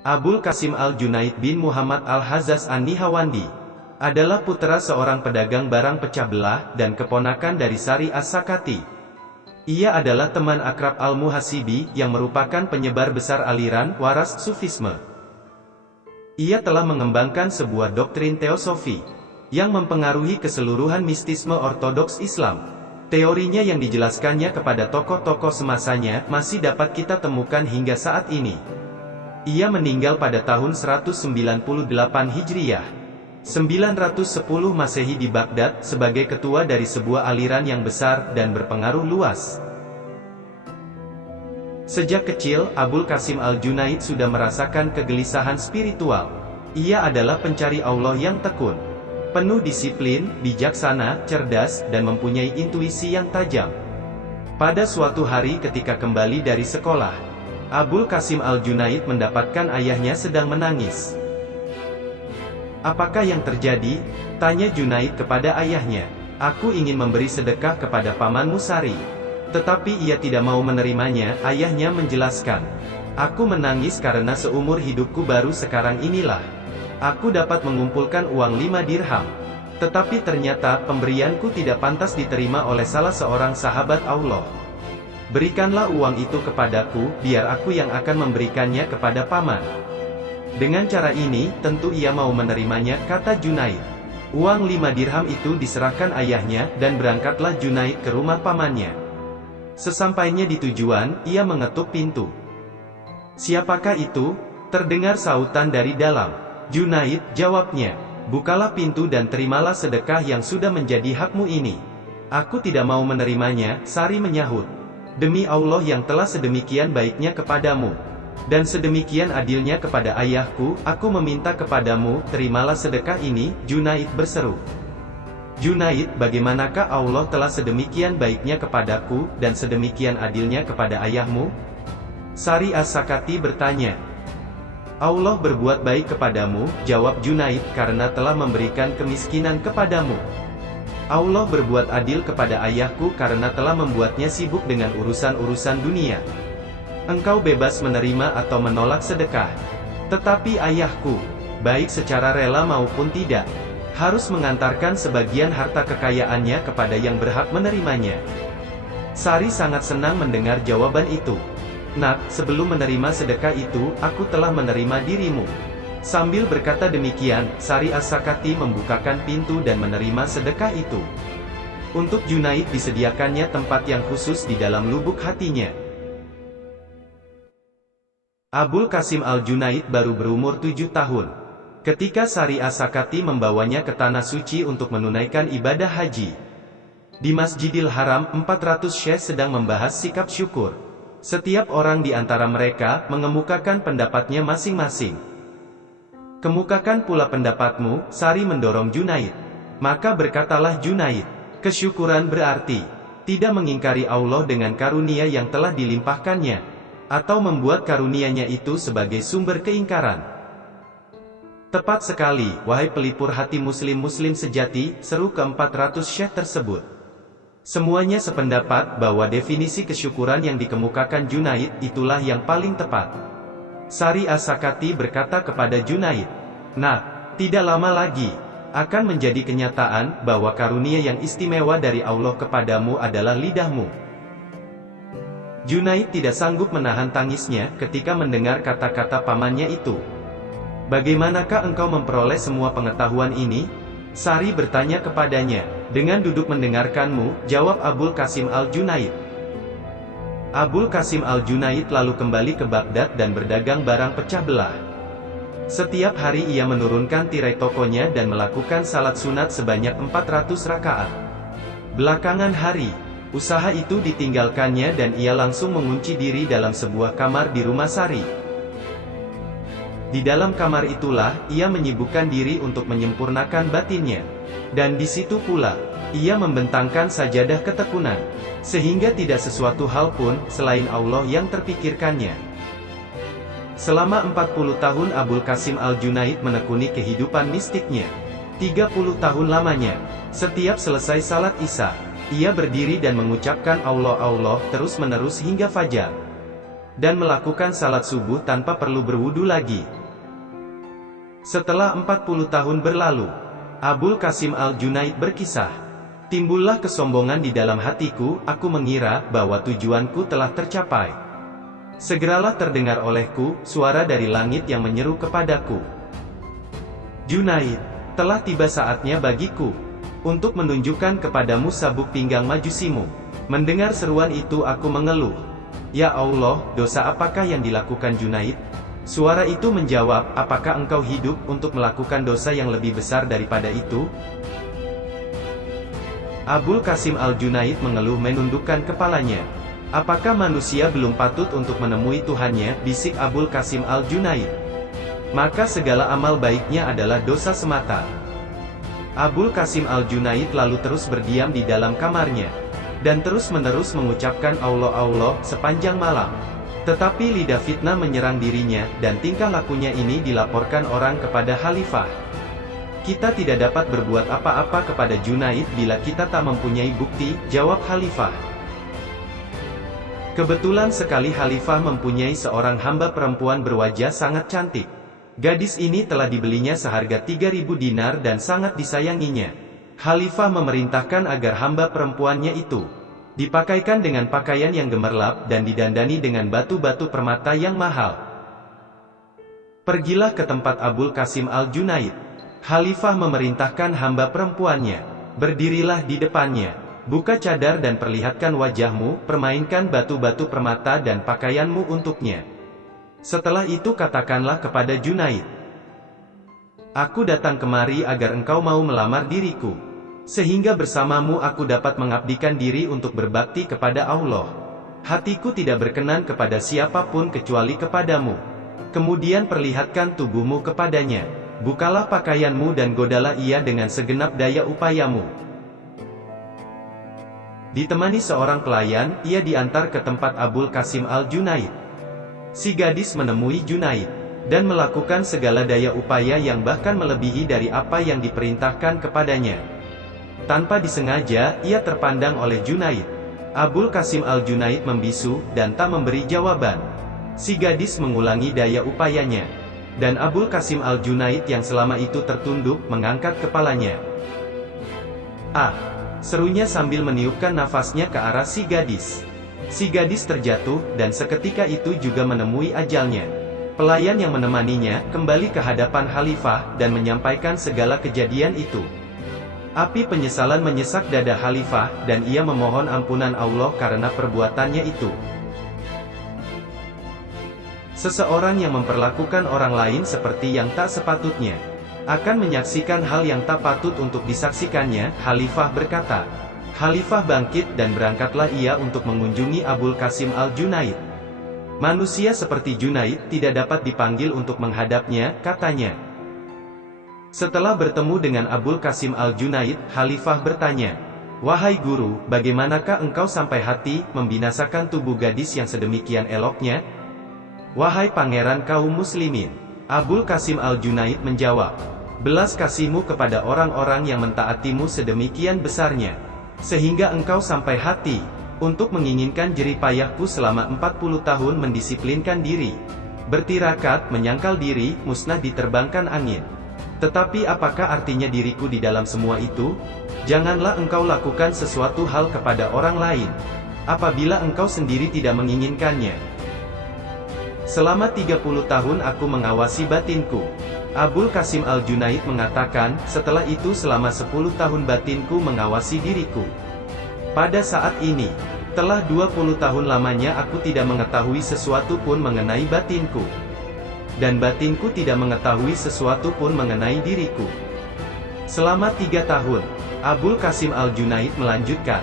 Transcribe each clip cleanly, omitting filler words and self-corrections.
Abul Qasim Al-Junaid bin Muhammad Al-Hazzaz An-Nihawandi adalah putra seorang pedagang barang pecah belah dan keponakan dari Sari As-Sakati. Ia adalah teman akrab Al-Muhasibi yang merupakan penyebar besar aliran waras Sufisme. Ia telah mengembangkan sebuah doktrin teosofi yang mempengaruhi keseluruhan mistisme ortodoks Islam. Teorinya yang dijelaskannya kepada tokoh-tokoh semasanya masih dapat kita temukan hingga saat ini. Ia meninggal pada tahun 198 Hijriyah, 910 Masehi di Baghdad sebagai ketua dari sebuah aliran yang besar dan berpengaruh luas. Sejak kecil, Abul Qasim Al-Junaid sudah merasakan kegelisahan spiritual. Ia adalah pencari Allah yang tekun, penuh disiplin, bijaksana, cerdas, dan mempunyai intuisi yang tajam. Pada suatu hari ketika kembali dari sekolah, Abul Qasim Al-Junaid mendapatkan ayahnya sedang menangis. "Apakah yang terjadi?" tanya Junaid kepada ayahnya. "Aku ingin memberi sedekah kepada pamanmu Sari, tetapi ia tidak mau menerimanya," ayahnya menjelaskan. "Aku menangis karena seumur hidupku baru sekarang inilah aku dapat mengumpulkan uang 5 dirham. Tetapi ternyata pemberianku tidak pantas diterima oleh salah seorang sahabat Allah. Berikanlah uang itu kepadaku, biar aku yang akan memberikannya kepada paman." Dengan cara ini, tentu ia mau menerimanya, kata Junaid. Uang 5 dirham itu diserahkan ayahnya, dan berangkatlah Junaid ke rumah pamannya. Sesampainya di tujuan, ia mengetuk pintu. "Siapakah itu?" terdengar sautan dari dalam. "Junaid," jawabnya. "Bukalah pintu dan terimalah sedekah yang sudah menjadi hakmu ini." "Aku tidak mau menerimanya," Sari menyahut. "Demi Allah yang telah sedemikian baiknya kepadamu, dan sedemikian adilnya kepada ayahku, aku meminta kepadamu, terimalah sedekah ini," Junaid berseru. "Junaid, bagaimanakah Allah telah sedemikian baiknya kepadaku, dan sedemikian adilnya kepada ayahmu?" Sari As-Sakati bertanya. "Allah berbuat baik kepadamu," jawab Junaid, "karena telah memberikan kemiskinan kepadamu. Allah berbuat adil kepada ayahku karena telah membuatnya sibuk dengan urusan-urusan dunia. Engkau bebas menerima atau menolak sedekah. Tetapi ayahku, baik secara rela maupun tidak, harus mengantarkan sebagian harta kekayaannya kepada yang berhak menerimanya." Sari sangat senang mendengar jawaban itu. "Nak, sebelum menerima sedekah itu, aku telah menerima dirimu." Sambil berkata demikian, Sari As-Sakati membukakan pintu dan menerima sedekah itu. Untuk Junaid disediakannya tempat yang khusus di dalam lubuk hatinya. Abul Qasim Al-Junaid baru berumur 7 tahun. Ketika Sari As-Sakati membawanya ke Tanah Suci untuk menunaikan ibadah haji. Di Masjidil Haram, 400 syekh sedang membahas sikap syukur. Setiap orang di antara mereka mengemukakan pendapatnya masing-masing. "Kemukakan pula pendapatmu," Sari mendorong Junaid. Maka berkatalah Junaid, "Kesyukuran berarti tidak mengingkari Allah dengan karunia yang telah dilimpahkannya, atau membuat karunia-Nya itu sebagai sumber keingkaran." "Tepat sekali, wahai pelipur hati muslim-muslim sejati," seru ke-400 syekh tersebut. Semuanya sependapat bahwa definisi kesyukuran yang dikemukakan Junaid itulah yang paling tepat. Sari As-Sakati berkata kepada Junaid, "Nah, tidak lama lagi akan menjadi kenyataan bahwa karunia yang istimewa dari Allah kepadamu adalah lidahmu." Junaid tidak sanggup menahan tangisnya ketika mendengar kata-kata pamannya itu. "Bagaimanakah engkau memperoleh semua pengetahuan ini?" Sari bertanya kepadanya. "Dengan duduk mendengarkanmu," jawab Abul Qasim Al-Junaid. Abul Qasim Al-Junaid lalu kembali ke Baghdad dan berdagang barang pecah belah. Setiap hari ia menurunkan tirai tokonya dan melakukan salat sunat sebanyak 400 rakaat. Belakangan hari, usaha itu ditinggalkannya dan ia langsung mengunci diri dalam sebuah kamar di rumah Sari. Di dalam kamar itulah, ia menyibukkan diri untuk menyempurnakan batinnya. Dan di situ pula, ia membentangkan sajadah ketekunan, sehingga tidak sesuatu hal pun, selain Allah yang terpikirkannya. Selama 40 tahun Abul Qasim Al-Junaid menekuni kehidupan mistiknya. 30 tahun lamanya, setiap selesai salat Isya, ia berdiri dan mengucapkan Allah Allah terus-menerus hingga fajar. dan melakukan salat subuh tanpa perlu berwudu lagi. Setelah 40 tahun berlalu, Abul Qasim Al-Junaid berkisah, timbullah kesombongan di dalam hatiku, aku mengira bahwa tujuanku telah tercapai. Segeralah terdengar olehku, suara dari langit yang menyeru kepadaku. Junaid, telah tiba saatnya bagiku untuk menunjukkan kepadamu sabuk pinggang majusimu. Mendengar seruan itu aku mengeluh. Ya Allah, dosa apakah yang dilakukan Junaid? Suara itu menjawab, apakah engkau hidup untuk melakukan dosa yang lebih besar daripada itu? Abul Qasim Al-Junaid mengeluh menundukkan kepalanya. Apakah manusia belum patut untuk menemui Tuhannya? Bisik Abul Qasim Al-Junaid. Maka segala amal baiknya adalah dosa semata. Abul Qasim Al-Junaid lalu terus berdiam di dalam kamarnya, dan terus-menerus mengucapkan Allah Allah sepanjang malam. Tetapi lidah fitnah menyerang dirinya, dan tingkah lakunya ini dilaporkan orang kepada khalifah. Kita tidak dapat berbuat apa-apa kepada Junaid bila kita tak mempunyai bukti, jawab khalifah. Kebetulan sekali khalifah mempunyai seorang hamba perempuan berwajah sangat cantik. Gadis ini telah dibelinya seharga 3.000 dinar dan sangat disayanginya. Khalifah memerintahkan agar hamba perempuannya itu dipakaikan dengan pakaian yang gemerlap dan didandani dengan batu-batu permata yang mahal. Pergilah ke tempat Abul Qasim Al-Junaid. Khalifah memerintahkan hamba perempuannya, berdirilah di depannya, buka cadar dan perlihatkan wajahmu, permainkan batu-batu permata dan pakaianmu untuknya. Setelah itu katakanlah kepada Junaid, aku datang kemari agar engkau mau melamar diriku, sehingga bersamamu aku dapat mengabdikan diri untuk berbakti kepada Allah. Hatiku tidak berkenan kepada siapapun kecuali kepadamu. Kemudian perlihatkan tubuhmu kepadanya. Bukalah pakaianmu dan godalah ia dengan segenap daya upayamu. Ditemani seorang pelayan, ia diantar ke tempat Abul Qasim Al-Junaid. Si gadis menemui Junaid, dan melakukan segala daya upaya yang bahkan melebihi dari apa yang diperintahkan kepadanya. Tanpa disengaja, ia terpandang oleh Junaid. Abul Qasim Al-Junaid membisu, dan tak memberi jawaban. Si gadis mengulangi daya upayanya. Dan Abul Qasim Al-Junaid yang selama itu tertunduk, mengangkat kepalanya. Ah! Serunya sambil meniupkan nafasnya ke arah si gadis. Si gadis terjatuh, dan seketika itu juga menemui ajalnya. Pelayan yang menemaninya, kembali ke hadapan khalifah, dan menyampaikan segala kejadian itu. Api penyesalan menyesak dada khalifah, dan ia memohon ampunan Allah karena perbuatannya itu. Seseorang yang memperlakukan orang lain seperti yang tak sepatutnya, akan menyaksikan hal yang tak patut untuk disaksikannya, khalifah berkata. Khalifah bangkit dan berangkatlah ia untuk mengunjungi Abul Qasim Al-Junaid. Manusia seperti Junaid tidak dapat dipanggil untuk menghadapnya, katanya. Setelah bertemu dengan Abul Qasim Al-Junaid, khalifah bertanya, wahai guru, bagaimanakah engkau sampai hati membinasakan tubuh gadis yang sedemikian eloknya? Wahai pangeran kaum muslimin, Abul Qasim Al-Junaid menjawab, belas kasihmu kepada orang-orang yang mentaatimu sedemikian besarnya, sehingga engkau sampai hati untuk menginginkan jerih payahku selama 40 tahun mendisiplinkan diri, bertirakat, menyangkal diri, musnah diterbangkan angin. Tetapi apakah artinya diriku di dalam semua itu? Janganlah engkau lakukan sesuatu hal kepada orang lain, apabila engkau sendiri tidak menginginkannya. Selama 30 tahun aku mengawasi batinku. Abul Qasim Al-Junaid mengatakan, setelah itu selama 10 tahun batinku mengawasi diriku. Pada saat ini, telah 20 tahun lamanya aku tidak mengetahui sesuatu pun mengenai batinku. Dan batinku tidak mengetahui sesuatu pun mengenai diriku. Selama 3 tahun, Abul Qasim Al-Junaid melanjutkan,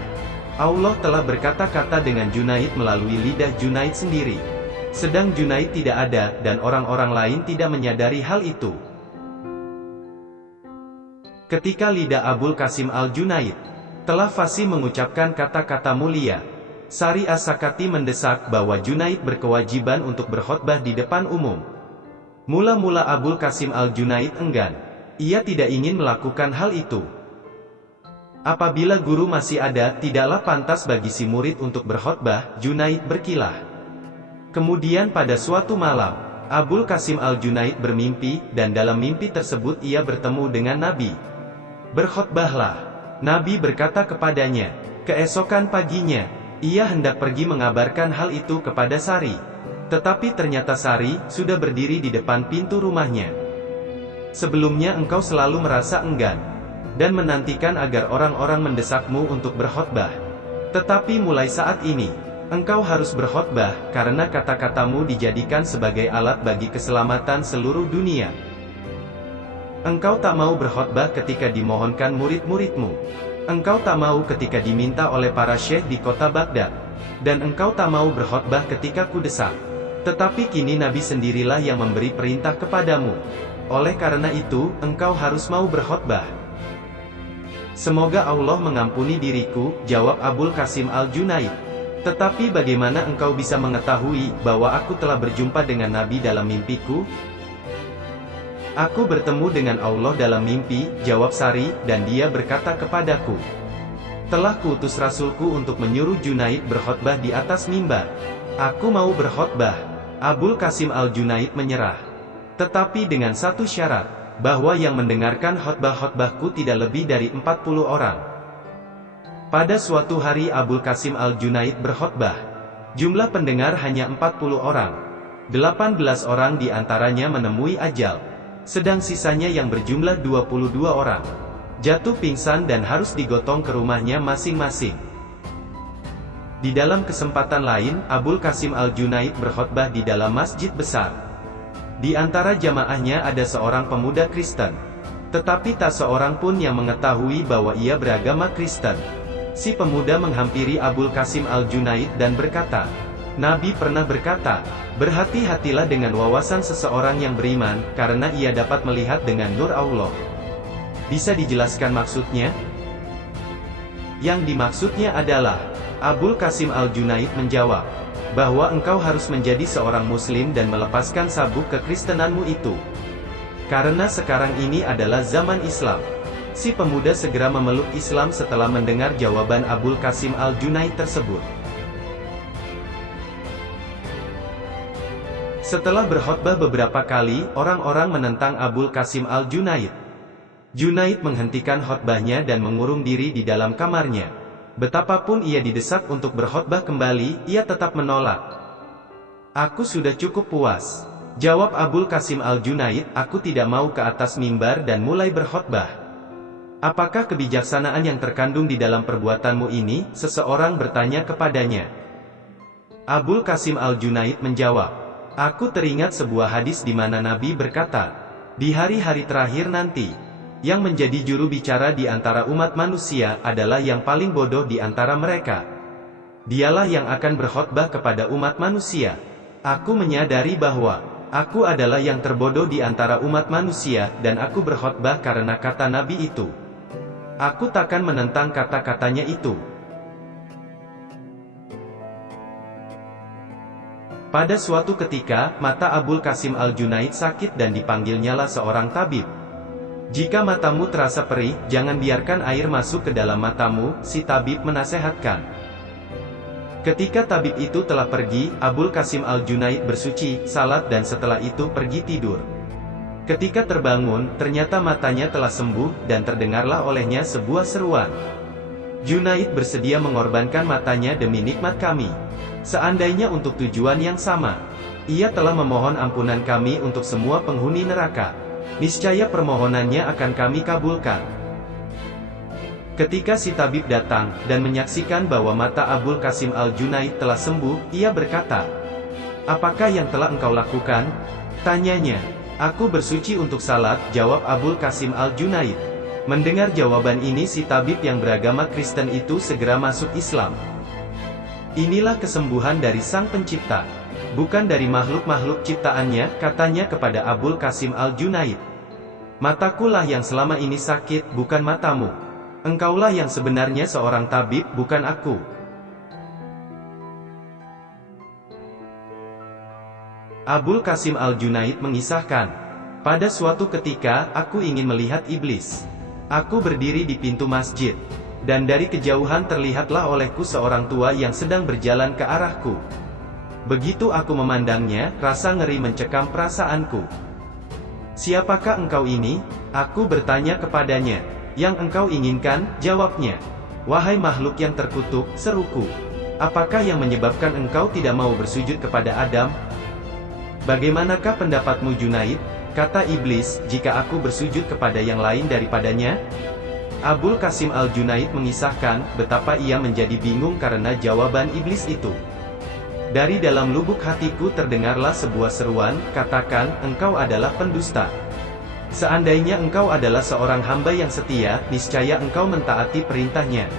Allah telah berkata-kata dengan Junaid melalui lidah Junaid sendiri. Sedang Junaid tidak ada, dan orang-orang lain tidak menyadari hal itu. Ketika lidah Abul Qasim Al-Junaid telah fasih mengucapkan kata-kata mulia, Sari As-Sakati mendesak bahwa Junaid berkewajiban untuk berkhotbah di depan umum. Mula-mula Abul Qasim Al-Junaid enggan. Ia tidak ingin melakukan hal itu. Apabila guru masih ada, tidaklah pantas bagi si murid untuk berkhotbah, Junaid berkilah. Kemudian pada suatu malam, Abul Qasim Al-Junaid bermimpi, dan dalam mimpi tersebut ia bertemu dengan Nabi. "Berkhotbahlah." Nabi berkata kepadanya. Keesokan paginya, ia hendak pergi mengabarkan hal itu kepada Sari. Tetapi ternyata Sari sudah berdiri di depan pintu rumahnya. "Sebelumnya engkau selalu merasa enggan dan menantikan agar orang-orang mendesakmu untuk berkhotbah. Tetapi mulai saat ini, engkau harus berkhotbah, karena kata-katamu dijadikan sebagai alat bagi keselamatan seluruh dunia. Engkau tak mau berkhotbah ketika dimohonkan murid-muridmu. Engkau tak mau ketika diminta oleh para syekh di kota Baghdad. Dan engkau tak mau berkhotbah ketika kudesak. Tetapi kini Nabi sendirilah yang memberi perintah kepadamu. Oleh karena itu, engkau harus mau berkhotbah." "Semoga Allah mengampuni diriku," jawab Abul Qasim Al-Junaid. "Tetapi bagaimana engkau bisa mengetahui bahwa aku telah berjumpa dengan Nabi dalam mimpiku?" "Aku bertemu dengan Allah dalam mimpi," jawab Sari, "dan dia berkata kepadaku, telah kuutus Rasulku untuk menyuruh Junaid berkhotbah di atas mimbar. Aku mau berkhotbah." Abul Qasim Al-Junaid menyerah. "Tetapi dengan satu syarat, bahwa yang mendengarkan khotbah-khotbahku tidak lebih dari 40 orang." Pada suatu hari Abul Qasim Al-Junaid berkhotbah. Jumlah pendengar hanya 40 orang. 18 orang di antaranya menemui ajal. Sedang sisanya yang berjumlah 22 orang jatuh pingsan dan harus digotong ke rumahnya masing-masing. Di dalam kesempatan lain, Abul Qasim Al-Junaid berkhotbah di dalam masjid besar. Di antara jamaahnya ada seorang pemuda Kristen. Tetapi tak seorang pun yang mengetahui bahwa ia beragama Kristen. Si pemuda menghampiri Abul Qasim Al-Junaid dan berkata, "Nabi pernah berkata, berhati-hatilah dengan wawasan seseorang yang beriman, karena ia dapat melihat dengan nur Allah. Bisa dijelaskan maksudnya?" "Yang dimaksudnya adalah," Abul Qasim Al-Junaid menjawab, "bahwa engkau harus menjadi seorang muslim dan melepaskan sabuk kekristenanmu itu. Karena sekarang ini adalah zaman Islam." Si pemuda segera memeluk Islam setelah mendengar jawaban Abul Qasim Al-Junaid tersebut. Setelah berkhotbah beberapa kali, orang-orang menentang Abul Qasim Al-Junaid. Junaid menghentikan khotbahnya dan mengurung diri di dalam kamarnya. Betapapun ia didesak untuk berkhotbah kembali, ia tetap menolak. "Aku sudah cukup puas," jawab Abul Qasim Al-Junaid, "aku tidak mau ke atas mimbar dan mulai berkhotbah." "Apakah kebijaksanaan yang terkandung di dalam perbuatanmu ini?" seseorang bertanya kepadanya. Abul Qasim Al-Junaid menjawab, "Aku teringat sebuah hadis di mana Nabi berkata, di hari-hari terakhir nanti, yang menjadi juru bicara di antara umat manusia adalah yang paling bodoh di antara mereka. Dialah yang akan berkhotbah kepada umat manusia. Aku menyadari bahwa aku adalah yang terbodoh di antara umat manusia, dan aku berkhotbah karena kata Nabi itu. Aku takkan menentang kata-katanya itu." Pada suatu ketika, mata Abul Qasim Al-Junaid sakit dan dipanggilnyalah seorang tabib. "Jika matamu terasa perih, jangan biarkan air masuk ke dalam matamu," si tabib menasehatkan. Ketika tabib itu telah pergi, Abul Qasim Al-Junaid bersuci, salat dan setelah itu pergi tidur. Ketika terbangun, ternyata matanya telah sembuh, dan terdengarlah olehnya sebuah seruan. "Junaid bersedia mengorbankan matanya demi nikmat kami. Seandainya untuk tujuan yang sama, ia telah memohon ampunan kami untuk semua penghuni neraka. Niscaya permohonannya akan kami kabulkan." Ketika si tabib datang, dan menyaksikan bahwa mata Abul Qasim Al-Junaid telah sembuh, ia berkata, "Apakah yang telah engkau lakukan?" tanyanya. "Aku bersuci untuk salat," jawab Abul Qasim Al-Junaid. Mendengar jawaban ini, si tabib yang beragama Kristen itu segera masuk Islam. "Inilah kesembuhan dari Sang Pencipta, bukan dari makhluk-makhluk ciptaannya," katanya kepada Abul Qasim Al-Junaid. "Matakulah yang selama ini sakit, bukan matamu. Engkaulah yang sebenarnya seorang tabib, bukan aku." Abul Qasim Al-Junaid mengisahkan, "Pada suatu ketika, aku ingin melihat iblis. Aku berdiri di pintu masjid, dan dari kejauhan terlihatlah olehku seorang tua yang sedang berjalan ke arahku. Begitu aku memandangnya, rasa ngeri mencekam perasaanku. "Siapakah engkau ini?" aku bertanya kepadanya. "Yang engkau inginkan," jawabnya. "Wahai makhluk yang terkutuk," seruku. "Apakah yang menyebabkan engkau tidak mau bersujud kepada Adam?" "Bagaimanakah pendapatmu Junaid?" kata iblis, "jika aku bersujud kepada yang lain daripadanya?" Abul Qasim Al-Junaid mengisahkan, betapa ia menjadi bingung karena jawaban iblis itu. "Dari dalam lubuk hatiku terdengarlah sebuah seruan, katakan, engkau adalah pendusta. Seandainya engkau adalah seorang hamba yang setia, niscaya engkau mentaati perintahnya."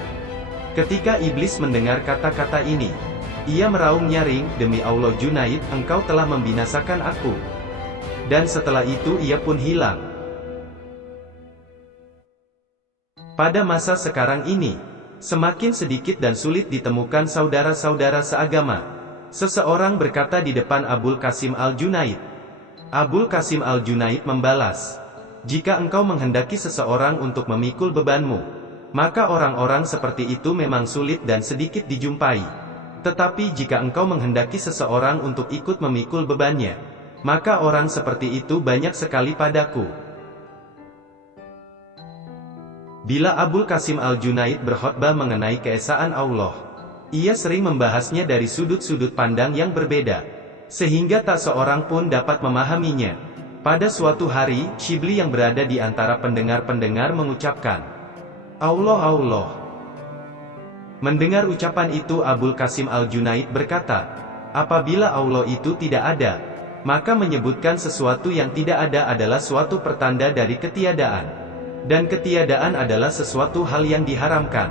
Ketika iblis mendengar kata-kata ini, ia meraung nyaring, "Demi Allah Junaid, engkau telah membinasakan aku." Dan setelah itu ia pun hilang. Pada masa sekarang ini, semakin sedikit dan sulit ditemukan saudara-saudara seagama. Seseorang berkata di depan Abul Qasim Al-Junaid. Abul Qasim Al-Junaid membalas, "Jika engkau menghendaki seseorang untuk memikul bebanmu, maka orang-orang seperti itu memang sulit dan sedikit dijumpai. Tetapi jika engkau menghendaki seseorang untuk ikut memikul bebannya, maka orang seperti itu banyak sekali padaku." Bila Abul Qasim Al-Junaid berkhotbah mengenai keesaan Allah, ia sering membahasnya dari sudut-sudut pandang yang berbeda, sehingga tak seorang pun dapat memahaminya. Pada suatu hari, Shibli yang berada di antara pendengar-pendengar mengucapkan, "Allah Allah." Mendengar ucapan itu Abul Qasim Al-Junaid berkata, "Apabila Allah itu tidak ada, maka menyebutkan sesuatu yang tidak ada adalah suatu pertanda dari ketiadaan. Dan ketiadaan adalah sesuatu hal yang diharamkan.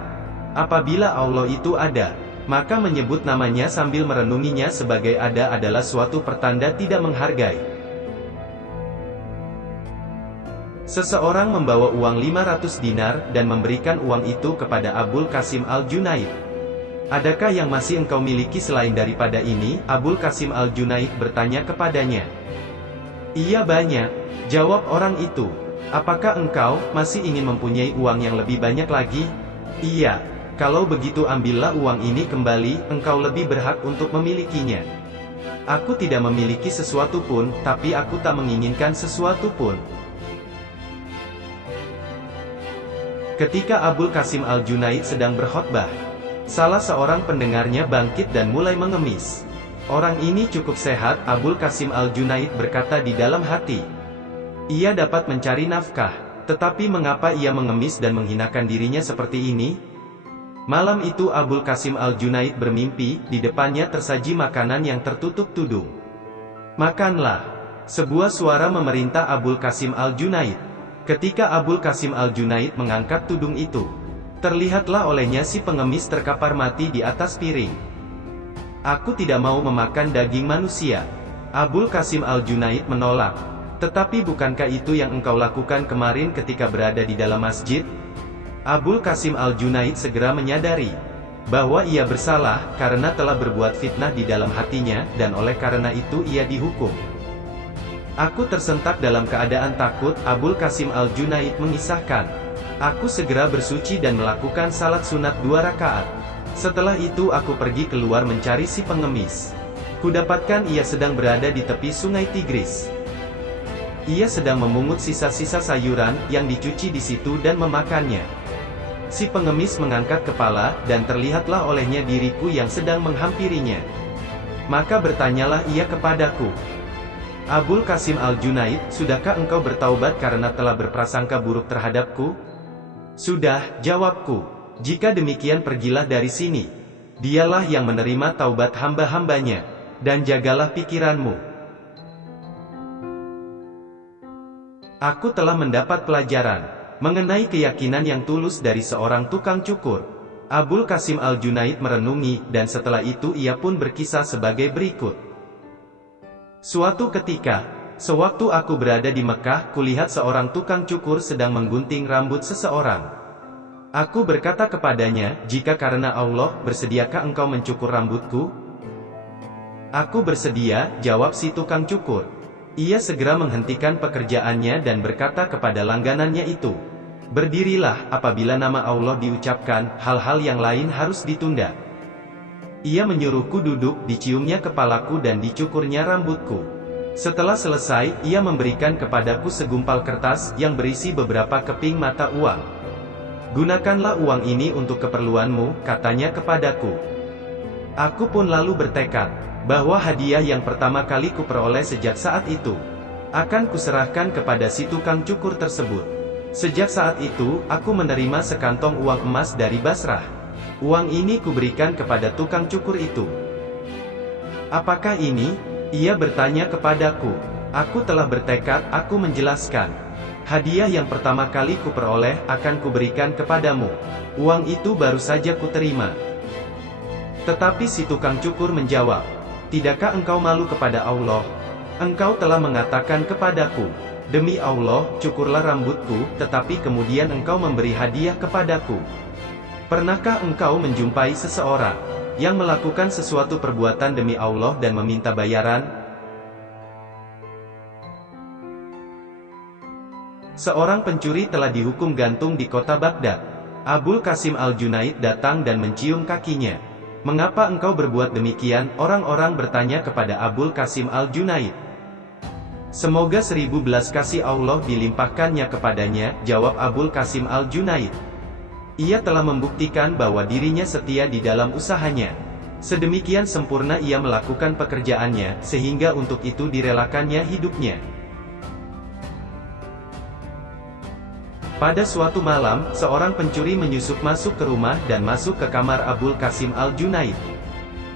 Apabila Allah itu ada, maka menyebut namanya sambil merenunginya sebagai ada adalah suatu pertanda tidak menghargai." Seseorang membawa uang 500 dinar, dan memberikan uang itu kepada Abul Qasim Al-Junaid. "Adakah yang masih engkau miliki selain daripada ini?" Abul Qasim Al-Junaid bertanya kepadanya. "Iya banyak," jawab orang itu. "Apakah engkau masih ingin mempunyai uang yang lebih banyak lagi?" "Iya." "Kalau begitu ambillah uang ini kembali, engkau lebih berhak untuk memilikinya. Aku tidak memiliki sesuatu pun, tapi aku tak menginginkan sesuatu pun." Ketika Abul Qasim Al-Junaid sedang berkhotbah, salah seorang pendengarnya bangkit dan mulai mengemis. "Orang ini cukup sehat," Abul Qasim Al-Junaid berkata di dalam hati. "Ia dapat mencari nafkah, tetapi mengapa ia mengemis dan menghinakan dirinya seperti ini?" Malam itu Abul Qasim Al-Junaid bermimpi, di depannya tersaji makanan yang tertutup tudung. "Makanlah." Sebuah suara memerintah Abul Qasim Al-Junaid. Ketika Abul Qasim Al-Junaid mengangkat tudung itu, terlihatlah olehnya si pengemis terkapar mati di atas piring. "Aku tidak mau memakan daging manusia." Abul Qasim Al-Junaid menolak. "Tetapi bukankah itu yang engkau lakukan kemarin ketika berada di dalam masjid?" Abul Qasim Al-Junaid segera menyadari bahwa ia bersalah karena telah berbuat fitnah di dalam hatinya, dan oleh karena itu ia dihukum. "Aku tersentak dalam keadaan takut," Abul Qasim Al-Junaid mengisahkan. "Aku segera bersuci dan melakukan salat sunat 2 rakaat. Setelah itu aku pergi keluar mencari si pengemis. Kudapatkan ia sedang berada di tepi sungai Tigris. Ia sedang memungut sisa-sisa sayuran yang dicuci di situ dan memakannya." Si pengemis mengangkat kepala, dan terlihatlah olehnya diriku yang sedang menghampirinya. Maka bertanyalah ia kepadaku, "Abul Qasim Al-Junaid, sudahkah engkau bertaubat karena telah berprasangka buruk terhadapku?" "Sudah," jawabku. "Jika demikian pergilah dari sini. Dialah yang menerima taubat hamba-hambanya. Dan jagalah pikiranmu. Aku telah mendapat pelajaran mengenai keyakinan yang tulus dari seorang tukang cukur." Abul Qasim Al-Junaid merenungi, dan setelah itu ia pun berkisah sebagai berikut. "Suatu ketika, sewaktu aku berada di Mekah, kulihat seorang tukang cukur sedang menggunting rambut seseorang. Aku berkata kepadanya, 'Jika karena Allah, bersediakah engkau mencukur rambutku?' 'Aku bersedia,' jawab si tukang cukur. Ia segera menghentikan pekerjaannya dan berkata kepada langganannya itu, 'Berdirilah, apabila nama Allah diucapkan, hal-hal yang lain harus ditunda.' Ia menyuruhku duduk, diciumnya kepalaku dan dicukurnya rambutku. Setelah selesai, ia memberikan kepadaku segumpal kertas yang berisi beberapa keping mata uang. "Gunakanlah uang ini untuk keperluanmu," katanya kepadaku. Aku pun lalu bertekad bahwa hadiah yang pertama kali kuperoleh sejak saat itu akan kuserahkan kepada si tukang cukur tersebut. Sejak saat itu, aku menerima sekantong uang emas dari Basrah. Uang ini kuberikan kepada tukang cukur itu. "Apakah ini?" ia bertanya kepadaku. Aku telah bertekad, aku menjelaskan. "Hadiah yang pertama kali kuperoleh akan kuberikan kepadamu. Uang itu baru saja kuterima." Tetapi si tukang cukur menjawab, "Tidakkah engkau malu kepada Allah? Engkau telah mengatakan kepadaku, 'Demi Allah, cukurlah rambutku,' tetapi kemudian engkau memberi hadiah kepadaku. Pernahkah engkau menjumpai seseorang yang melakukan sesuatu perbuatan demi Allah dan meminta bayaran?" Seorang pencuri telah dihukum gantung di kota Baghdad. Abul Qasim Al-Junaid datang dan mencium kakinya. "Mengapa engkau berbuat demikian?" orang-orang bertanya kepada Abul Qasim Al-Junaid. "Semoga 1000 belas kasih Allah dilimpahkannya kepadanya," jawab Abul Qasim Al-Junaid. Ia telah membuktikan bahwa dirinya setia di dalam usahanya. Sedemikian sempurna ia melakukan pekerjaannya, sehingga untuk itu direlakannya hidupnya. Pada suatu malam, seorang pencuri menyusup masuk ke rumah dan masuk ke kamar Abul Qasim Al-Junaid.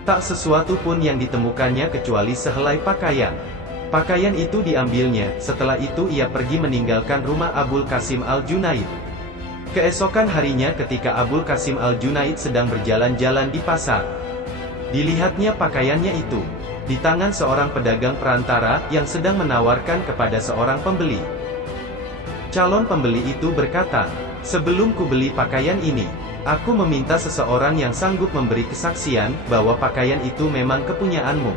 Tak sesuatu pun yang ditemukannya kecuali sehelai pakaian. Pakaian itu diambilnya, setelah itu ia pergi meninggalkan rumah Abul Qasim Al-Junaid. Keesokan harinya ketika Abul Qasim Al-Junaid sedang berjalan-jalan di pasar, dilihatnya pakaiannya itu di tangan seorang pedagang perantara yang sedang menawarkan kepada seorang pembeli. Calon pembeli itu berkata, "Sebelum kubeli pakaian ini, aku meminta seseorang yang sanggup memberi kesaksian bahwa pakaian itu memang kepunyaanmu.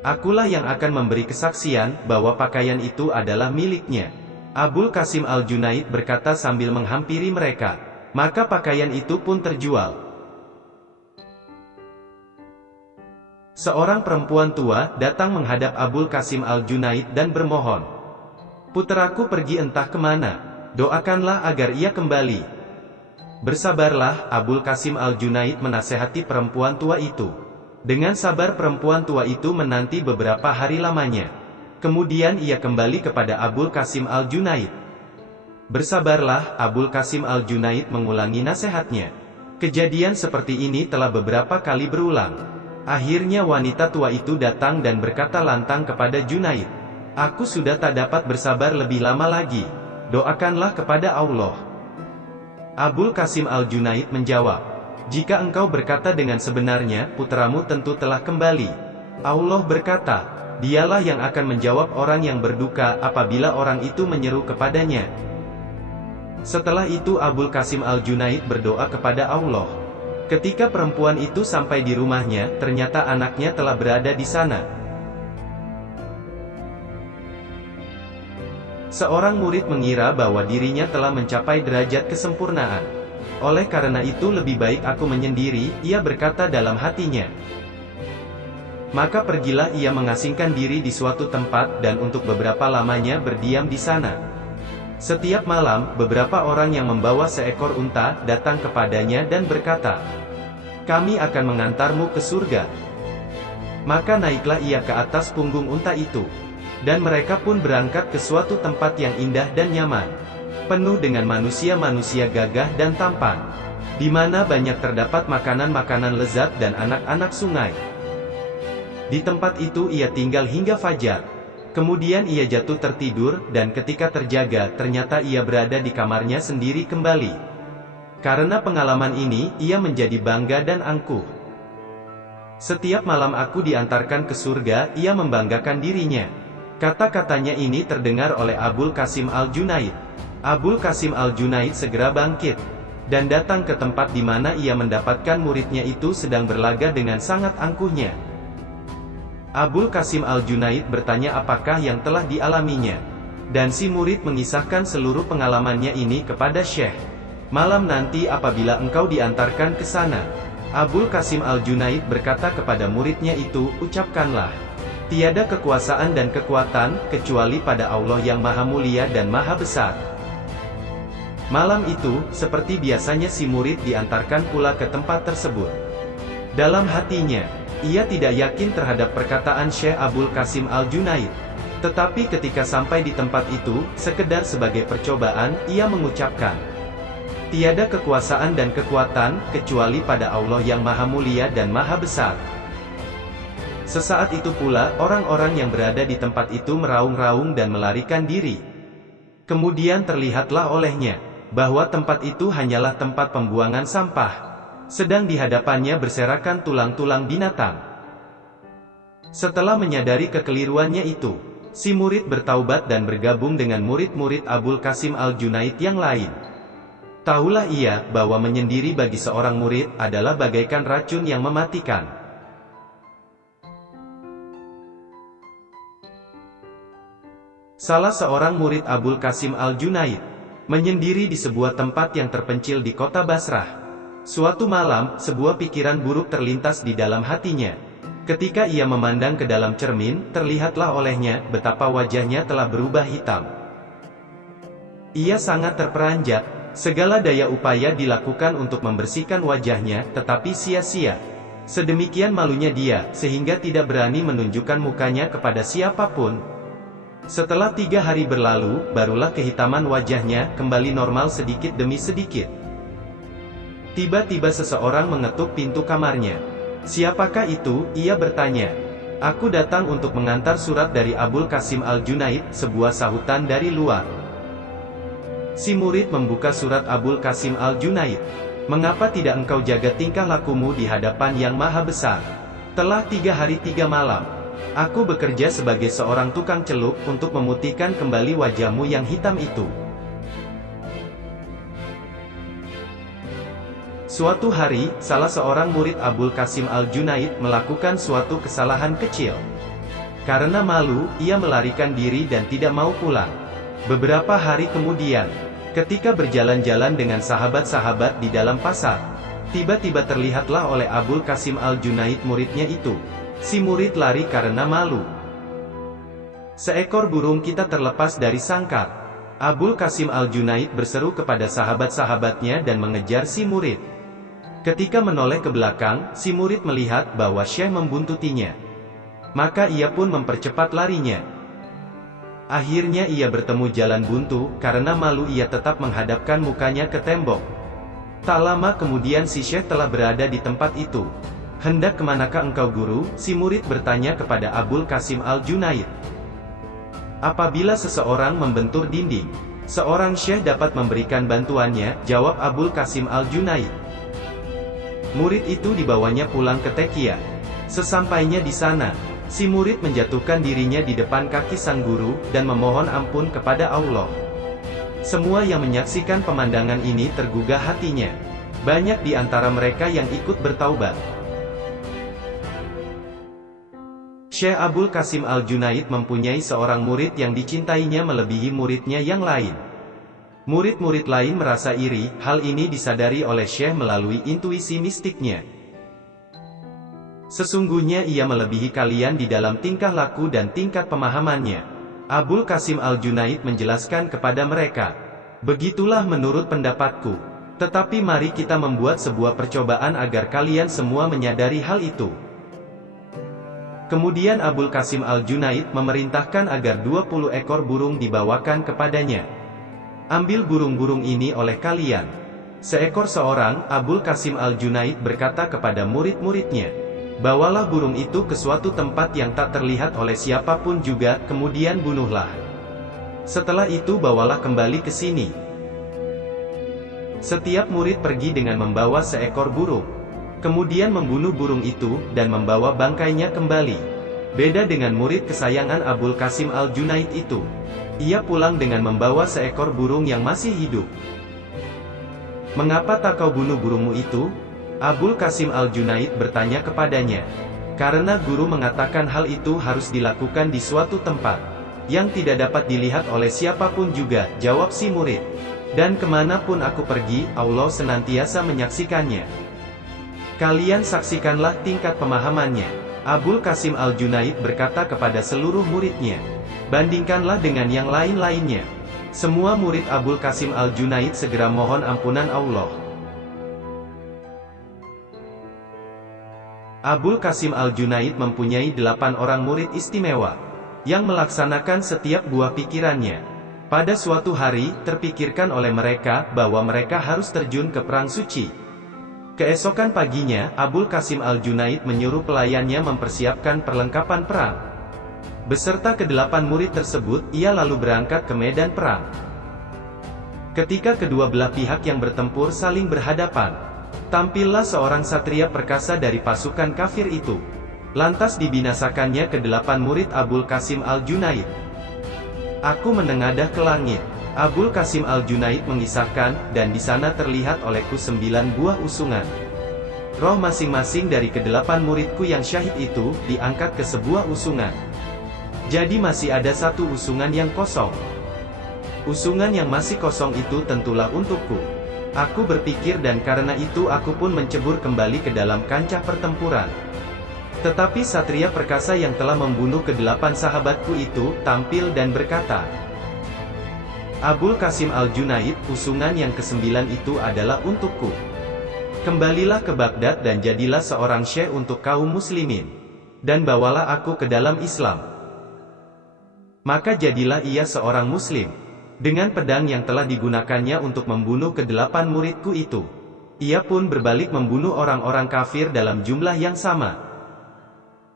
Akulah yang akan memberi kesaksian bahwa pakaian itu adalah miliknya." Abul Qasim Al-Junaid berkata sambil menghampiri mereka. Maka pakaian itu pun terjual. Seorang perempuan tua datang menghadap Abul Qasim Al-Junaid dan bermohon, "Putraku pergi entah kemana. Doakanlah agar ia kembali." "Bersabarlah," Abul Qasim Al-Junaid menasehati perempuan tua itu. Dengan sabar perempuan tua itu menanti beberapa hari lamanya. Kemudian ia kembali kepada Abul Qasim Al-Junaid. "Bersabarlah," Abul Qasim Al-Junaid mengulangi nasihatnya. Kejadian seperti ini telah beberapa kali berulang. Akhirnya wanita tua itu datang dan berkata lantang kepada Junaid, "Aku sudah tak dapat bersabar lebih lama lagi. Doakanlah kepada Allah." Abul Qasim Al-Junaid menjawab, "Jika engkau berkata dengan sebenarnya, putramu tentu telah kembali." Allah berkata, "Dialah yang akan menjawab orang yang berduka apabila orang itu menyeru kepadanya." Setelah itu Abul Qasim Al-Junaid berdoa kepada Allah. Ketika perempuan itu sampai di rumahnya, ternyata anaknya telah berada di sana. Seorang murid mengira bahwa dirinya telah mencapai derajat kesempurnaan. Oleh karena itu lebih baik aku menyendiri, ia berkata dalam hatinya. Maka pergilah ia mengasingkan diri di suatu tempat dan untuk beberapa lamanya berdiam di sana. Setiap malam, beberapa orang yang membawa seekor unta datang kepadanya dan berkata, "Kami akan mengantarmu ke surga." Maka naiklah ia ke atas punggung unta itu. Dan mereka pun berangkat ke suatu tempat yang indah dan nyaman, penuh dengan manusia-manusia gagah dan tampan, di mana banyak terdapat makanan-makanan lezat dan anak-anak sungai. Di tempat itu ia tinggal hingga fajar. Kemudian ia jatuh tertidur, dan ketika terjaga, ternyata ia berada di kamarnya sendiri kembali. Karena pengalaman ini, ia menjadi bangga dan angkuh. "Setiap malam aku diantarkan ke surga," ia membanggakan dirinya. Kata-katanya ini terdengar oleh Abul Qasim Al-Junaid. Abul Qasim Al-Junaid segera bangkit, dan datang ke tempat di mana ia mendapatkan muridnya itu sedang berlaga dengan sangat angkuhnya. Abul Qasim Al-Junaid bertanya apakah yang telah dialaminya. Dan si murid mengisahkan seluruh pengalamannya ini kepada Syekh. "Malam nanti apabila engkau diantarkan ke sana, Abul Qasim Al-Junaid berkata kepada muridnya itu, ucapkanlah, tiada kekuasaan dan kekuatan, kecuali pada Allah yang Maha Mulia dan Maha Besar. Malam itu, seperti biasanya si murid diantarkan pula ke tempat tersebut. Dalam hatinya, ia tidak yakin terhadap perkataan Syekh Abul Qasim Al-Junaid. Tetapi ketika sampai di tempat itu, sekedar sebagai percobaan, ia mengucapkan, tiada kekuasaan dan kekuatan, kecuali pada Allah yang Maha Mulia dan Maha Besar. Sesaat itu pula, orang-orang yang berada di tempat itu meraung-raung dan melarikan diri. Kemudian terlihatlah olehnya, bahwa tempat itu hanyalah tempat pembuangan sampah. Sedang di hadapannya berserakan tulang-tulang binatang. Setelah menyadari kekeliruannya itu, si murid bertaubat dan bergabung dengan murid-murid Abul Qasim Al-Junaid yang lain. Tahulah ia, bahwa menyendiri bagi seorang murid, adalah bagaikan racun yang mematikan. Salah seorang murid Abul Qasim Al-Junaid, menyendiri di sebuah tempat yang terpencil di kota Basrah. Suatu malam, sebuah pikiran buruk terlintas di dalam hatinya. Ketika ia memandang ke dalam cermin, terlihatlah olehnya, betapa wajahnya telah berubah hitam. Ia sangat terperanjat. Segala daya upaya dilakukan untuk membersihkan wajahnya, tetapi sia-sia. Sedemikian malunya dia, sehingga tidak berani menunjukkan mukanya kepada siapapun. Setelah 3 hari berlalu, barulah kehitaman wajahnya kembali normal sedikit demi sedikit. Tiba-tiba seseorang mengetuk pintu kamarnya. Siapakah itu? Ia bertanya. Aku datang untuk mengantar surat dari Abul Qasim Al-Junaid, sebuah sahutan dari luar. Si murid membuka surat Abul Qasim Al-Junaid. Mengapa tidak engkau jaga tingkah lakumu di hadapan yang Maha Besar? Telah 3 hari 3 malam. Aku bekerja sebagai seorang tukang celup untuk memutihkan kembali wajahmu yang hitam itu. Suatu hari, salah seorang murid Abul Qasim Al-Junaid melakukan suatu kesalahan kecil. Karena malu, ia melarikan diri dan tidak mau pulang. Beberapa hari kemudian, ketika berjalan-jalan dengan sahabat-sahabat di dalam pasar, tiba-tiba terlihatlah oleh Abul Qasim Al-Junaid muridnya itu. Si murid lari karena malu. Seekor burung kita terlepas dari sangkar. Abul Qasim Al-Junaid berseru kepada sahabat-sahabatnya dan mengejar si murid. Ketika menoleh ke belakang, si murid melihat bahwa Syekh membuntutinya. Maka ia pun mempercepat larinya. Akhirnya ia bertemu jalan buntu, karena malu ia tetap menghadapkan mukanya ke tembok. Tak lama kemudian si Syekh telah berada di tempat itu. Hendak kemanakah engkau guru? Si murid bertanya kepada Abul Qasim Al-Junaid. Apabila seseorang membentur dinding, seorang Syekh dapat memberikan bantuannya, jawab Abul Qasim Al-Junaid. Murid itu dibawanya pulang ke Tekia. Sesampainya di sana, si murid menjatuhkan dirinya di depan kaki sang guru, dan memohon ampun kepada Allah. Semua yang menyaksikan pemandangan ini tergugah hatinya. Banyak di antara mereka yang ikut bertaubat. Syekh Abul Qasim Al-Junaid mempunyai seorang murid yang dicintainya melebihi muridnya yang lain. Murid-murid lain merasa iri, hal ini disadari oleh Syekh melalui intuisi mistiknya. Sesungguhnya ia melebihi kalian di dalam tingkah laku dan tingkat pemahamannya. Abul Qasim Al-Junaid menjelaskan kepada mereka, begitulah menurut pendapatku. Tetapi mari kita membuat sebuah percobaan agar kalian semua menyadari hal itu. Kemudian Abul Qasim Al-Junaid memerintahkan agar 20 ekor burung dibawakan kepadanya. Ambil burung-burung ini oleh kalian. Seekor seorang, Abul Qasim Al-Junaid berkata kepada murid-muridnya, bawalah burung itu ke suatu tempat yang tak terlihat oleh siapapun juga, kemudian bunuhlah. Setelah itu bawalah kembali ke sini. Setiap murid pergi dengan membawa seekor burung. Kemudian membunuh burung itu, dan membawa bangkainya kembali. Beda dengan murid kesayangan Abul Qasim Al-Junaid itu. Ia pulang dengan membawa seekor burung yang masih hidup. Mengapa tak kau bunuh burungmu itu? Abul Qasim Al-Junaid bertanya kepadanya. Karena guru mengatakan hal itu harus dilakukan di suatu tempat yang tidak dapat dilihat oleh siapapun juga, jawab si murid. Dan kemanapun aku pergi, Allah senantiasa menyaksikannya. Kalian saksikanlah tingkat pemahamannya. Abul Qasim Al-Junaid berkata kepada seluruh muridnya, bandingkanlah dengan yang lain-lainnya. Semua murid Abul Qasim Al-Junaid segera mohon ampunan Allah. Abul Qasim Al-Junaid mempunyai 8 orang murid istimewa, yang melaksanakan setiap buah pikirannya. Pada suatu hari, terpikirkan oleh mereka, bahwa mereka harus terjun ke perang suci. Keesokan paginya, Abul Qasim Al-Junaid menyuruh pelayannya mempersiapkan perlengkapan perang. Beserta ke-8 murid tersebut, ia lalu berangkat ke medan perang. Ketika kedua belah pihak yang bertempur saling berhadapan, tampillah seorang satria perkasa dari pasukan kafir itu. Lantas dibinasakannya ke-8 murid Abul Qasim Al-Junaid. Aku menengadah ke langit. Abul Qasim Al-Junaid mengisahkan, dan di sana terlihat olehku 9 buah usungan. Roh masing-masing dari ke-8 muridku yang syahid itu, diangkat ke sebuah usungan. Jadi masih ada 1 usungan yang kosong. Usungan yang masih kosong itu tentulah untukku. Aku berpikir dan karena itu aku pun mencebur kembali ke dalam kancah pertempuran. Tetapi satria perkasa yang telah membunuh ke-8 sahabatku itu, tampil dan berkata, Abul Qasim Al-Junaid, usungan yang ke-9 itu adalah untukku. Kembalilah ke Baghdad dan jadilah seorang syekh untuk kaum muslimin. Dan bawalah aku ke dalam Islam. Maka jadilah ia seorang muslim. Dengan pedang yang telah digunakannya untuk membunuh ke-8 muridku itu. Ia pun berbalik membunuh orang-orang kafir dalam jumlah yang sama.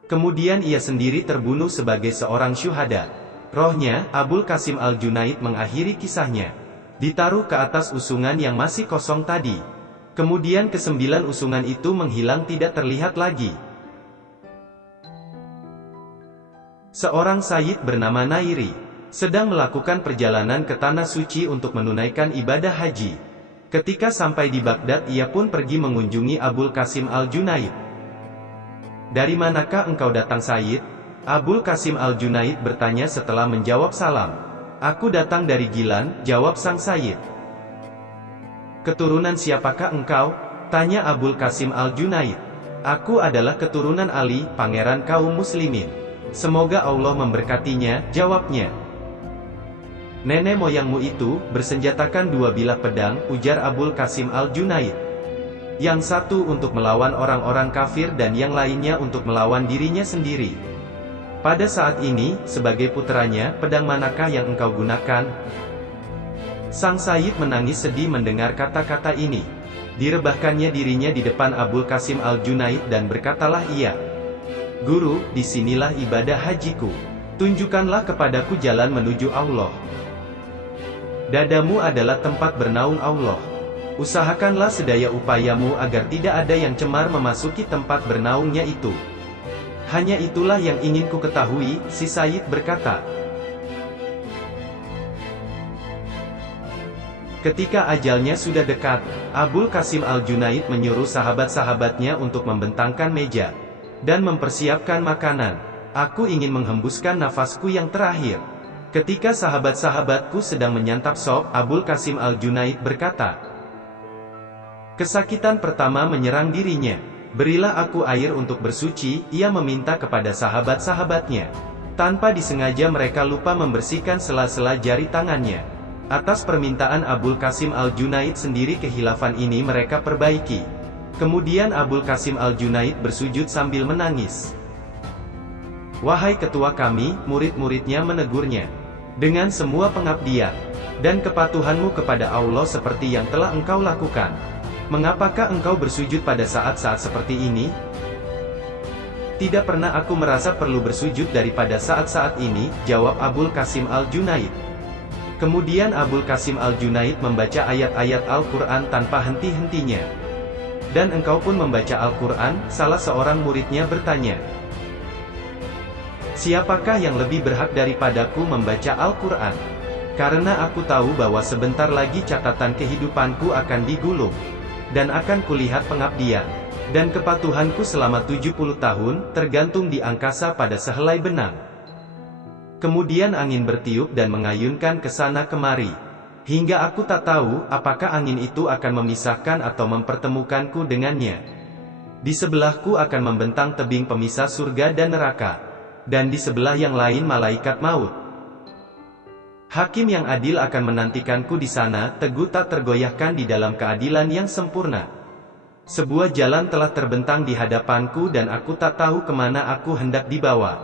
Kemudian ia sendiri terbunuh sebagai seorang syuhada. Rohnya, Abul Qasim Al-Junaid mengakhiri kisahnya. Ditaruh ke atas usungan yang masih kosong tadi. Kemudian ke-9 usungan itu menghilang tidak terlihat lagi. Seorang sayyid bernama Nairi, sedang melakukan perjalanan ke Tanah Suci untuk menunaikan ibadah haji. Ketika sampai di Baghdad ia pun pergi mengunjungi Abul Qasim Al-Junaid. Dari manakah engkau datang sayyid? Abul Qasim Al-Junaid bertanya setelah menjawab salam. Aku datang dari Gilan, jawab sang sayyid. Keturunan siapakah engkau? Tanya Abul Qasim Al-Junaid. Aku adalah keturunan Ali, pangeran kaum muslimin. Semoga Allah memberkatinya, jawabnya. Nenek moyangmu itu, bersenjatakan 2 bilah pedang, ujar Abul Qasim Al-Junaid. Yang satu untuk melawan orang-orang kafir dan yang lainnya untuk melawan dirinya sendiri. Pada saat ini, sebagai puteranya, pedang manakah yang engkau gunakan? Sang sayyid menangis sedih mendengar kata-kata ini. Direbahkannya dirinya di depan Abul Qasim Al-Junaid dan berkatalah ia, Guru, disinilah ibadah hajiku. Tunjukkanlah kepadaku jalan menuju Allah. Dadamu adalah tempat bernaung Allah. Usahakanlah sedaya upayamu agar tidak ada yang cemar memasuki tempat bernaungnya itu. Hanya itulah yang ingin ku ketahui, si sayyid berkata. Ketika ajalnya sudah dekat, Abul Qasim Al-Junaid menyuruh sahabat-sahabatnya untuk membentangkan meja dan mempersiapkan makanan. Aku ingin menghembuskan nafasku yang terakhir. Ketika sahabat-sahabatku sedang menyantap sop, Abul Qasim Al-Junaid berkata, kesakitan pertama menyerang dirinya. Berilah aku air untuk bersuci, ia meminta kepada sahabat-sahabatnya. Tanpa disengaja mereka lupa membersihkan sela-sela jari tangannya. Atas permintaan Abul Qasim Al-Junaid sendiri kehilafan ini mereka perbaiki. Kemudian Abul Qasim Al-Junaid bersujud sambil menangis. Wahai ketua kami, murid-muridnya menegurnya. Dengan semua pengabdian dan kepatuhanmu kepada Allah seperti yang telah engkau lakukan. Mengapakah engkau bersujud pada saat-saat seperti ini? Tidak pernah aku merasa perlu bersujud daripada saat-saat ini, jawab Abul Qasim Al-Junaid. Kemudian Abul Qasim Al-Junaid membaca ayat-ayat Al-Quran tanpa henti-hentinya. Dan engkau pun membaca Al-Quran, salah seorang muridnya bertanya. Siapakah yang lebih berhak daripadaku membaca Al-Quran? Karena aku tahu bahwa sebentar lagi catatan kehidupanku akan digulung. Dan akan kulihat pengabdian dan kepatuhanku selama 70 tahun, tergantung di angkasa pada sehelai benang. Kemudian angin bertiup dan mengayunkan ke sana kemari. Hingga aku tak tahu, apakah angin itu akan memisahkan atau mempertemukanku dengannya. Di sebelahku akan membentang tebing pemisah surga dan neraka. Dan di sebelah yang lain malaikat maut. Hakim yang adil akan menantikanku di sana, teguh tak tergoyahkan di dalam keadilan yang sempurna. Sebuah jalan telah terbentang di hadapanku dan aku tak tahu kemana aku hendak dibawa.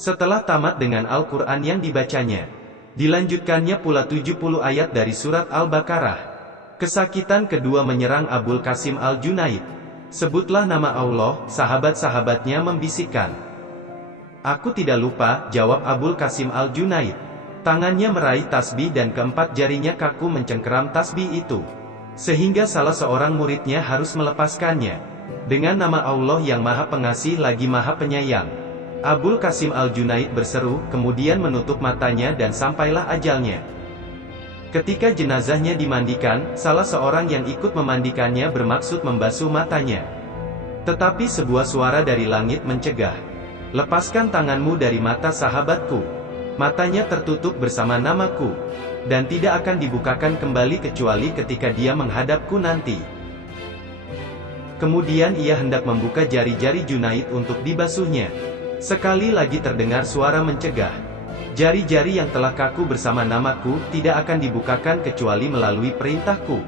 Setelah tamat dengan Al-Quran yang dibacanya, dilanjutkannya pula 70 ayat dari surat Al-Baqarah. Kesakitan kedua menyerang Abul Qasim Al-Junaid. Sebutlah nama Allah, sahabat-sahabatnya membisikkan. Aku tidak lupa, jawab Abul Qasim Al-Junaid. Tangannya meraih tasbih dan keempat jarinya kaku mencengkeram tasbih itu. Sehingga salah seorang muridnya harus melepaskannya. Dengan nama Allah yang Maha Pengasih lagi Maha Penyayang. Abul Qasim Al-Junaid berseru, kemudian menutup matanya dan sampailah ajalnya. Ketika jenazahnya dimandikan, salah seorang yang ikut memandikannya bermaksud membasuh matanya. Tetapi sebuah suara dari langit mencegah. Lepaskan tanganmu dari mata sahabatku. Matanya tertutup bersama namaku. Dan tidak akan dibukakan kembali kecuali ketika dia menghadapku nanti. Kemudian ia hendak membuka jari-jari Junaid untuk dibasuhnya. Sekali lagi terdengar suara mencegah. Jari-jari yang telah kaku bersama namaku, tidak akan dibukakan kecuali melalui perintahku.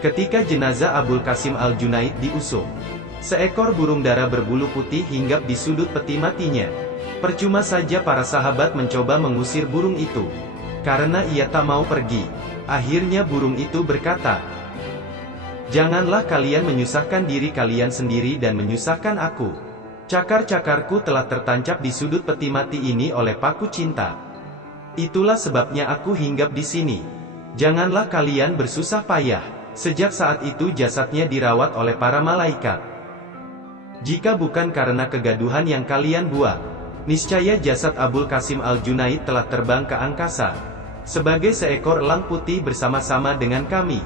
Ketika jenazah Abul Qasim Al-Junaid diusung, seekor burung dara berbulu putih hinggap di sudut peti matinya. Percuma saja para sahabat mencoba mengusir burung itu. Karena ia tak mau pergi. Akhirnya burung itu berkata, "Janganlah kalian menyusahkan diri kalian sendiri dan menyusahkan aku. Cakar-cakarku telah tertancap di sudut peti mati ini oleh paku cinta. Itulah sebabnya aku hinggap di sini. Janganlah kalian bersusah payah." Sejak saat itu jasadnya dirawat oleh para malaikat. Jika bukan karena kegaduhan yang kalian buat, niscaya jasad Abul Qasim Al-Junaid telah terbang ke angkasa, sebagai seekor elang putih bersama-sama dengan kami.